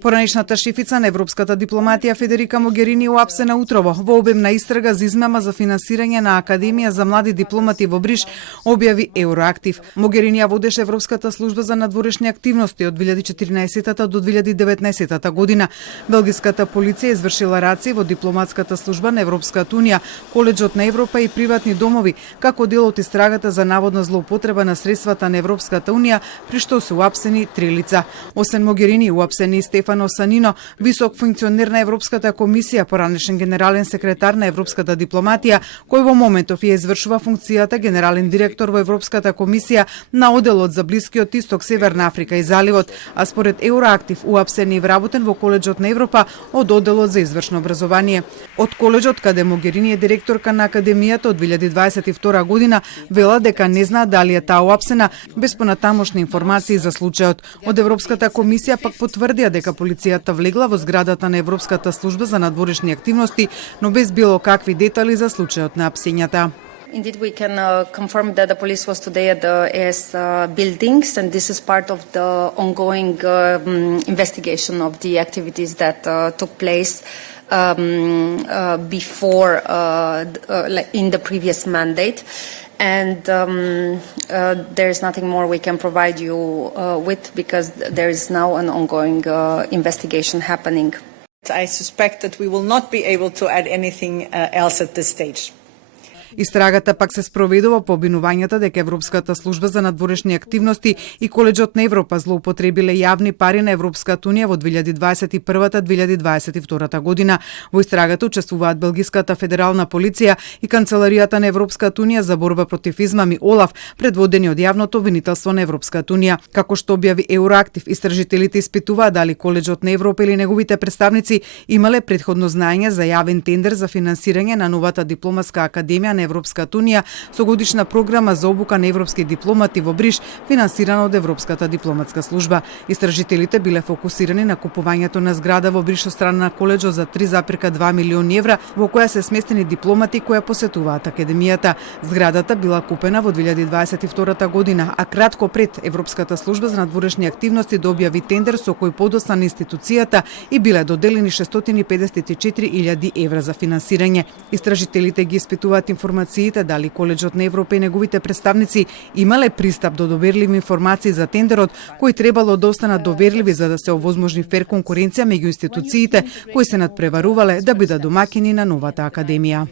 Поранешната шефица на европската дипломатија Федерика Могерини уапсена утрово во обемна истрага за измама за финансирање на Академија за млади дипломати во Бриш, објави Евроактив. Могерини ја водеше Европската служба за надворешни активности од 2014 до 2019 година. Белгиската полиција извршила раци во дипломатската служба на Европската унија, Коледжот на Европа и приватни домови, како дел од истрагата за наводна злоупотреба на средствата на Европската унија, при што се уапсени 3 лица. Освен Могерини, уапсени Стефано Санино, висок функционер на Европската комисија, поранешен генерален секретар на Европската дипломатија, кој во моментов ја извршува функцијата генерален директор во Европската комисија на оделот за Блискиот Исток, Северна Африка и Заливот, а според Евроактив уапсен и вработен во Коледжот на Европа од оделот за извршно образование. Од Коледжот, каде Могерини е директорка на Академијата од 2022 година, вела дека не знаат дали е таа уапсена, без понатамошни информации за случајот. Од Европската комисија пак потврдија дека полицијата влегла во зградата на Европската служба за надворешни активности, но без било какви детали за случајот на апсењата. Indeed, we can confirm that the police was today at the AS buildings, and this is part of the ongoing investigation of the activities that took place before in the previous mandate. And there is nothing more we can provide you with because there is now an ongoing investigation happening. I suspect that we will not be able to add anything else at this stage. Истрагата пак се спроведува по обвинувањата дека Европската служба за надворешни активности и Коледжот на Европа злоупотребиле јавни пари на Европската унија во 2021-2022 година. Во истрагата учествуваат Белгиската федерална полиција и Канцеларијата на Европската унија за борба против измами ОЛАФ, предводени од јавното обвинителство на Европската унија. Како што објави Евроактив, истражителите испитуваат дали Коледжот на Европа или неговите представници имале претходно знаење за јавен тендер за финансирање на новата дипломатска академија на Европската унија со годишна програма за обука на европски дипломати во Бриш, финансирана од Европската дипломатска служба. Истражителите биле фокусирани на купувањето на зграда во Бриш од страна на Коледжот за 3,2 милиони евра, во која се сместени дипломати кои посетуваат академијата. Зградата била купена во 2022 година, а кратко пред Европската служба за надворешни активности да објави тендер со кој подоцна на институцијата и биле доделени 654.000 евра за финансирање. Истражителите ги испитуваат информациите дали Коледжот на Европа и неговите представници имале пристап до доверливи информации за тендерот, кои требало да останат доверливи за да се овозможни фер конкуренција меѓу институциите кои се надпреварувале да бидат домаќини на новата академија.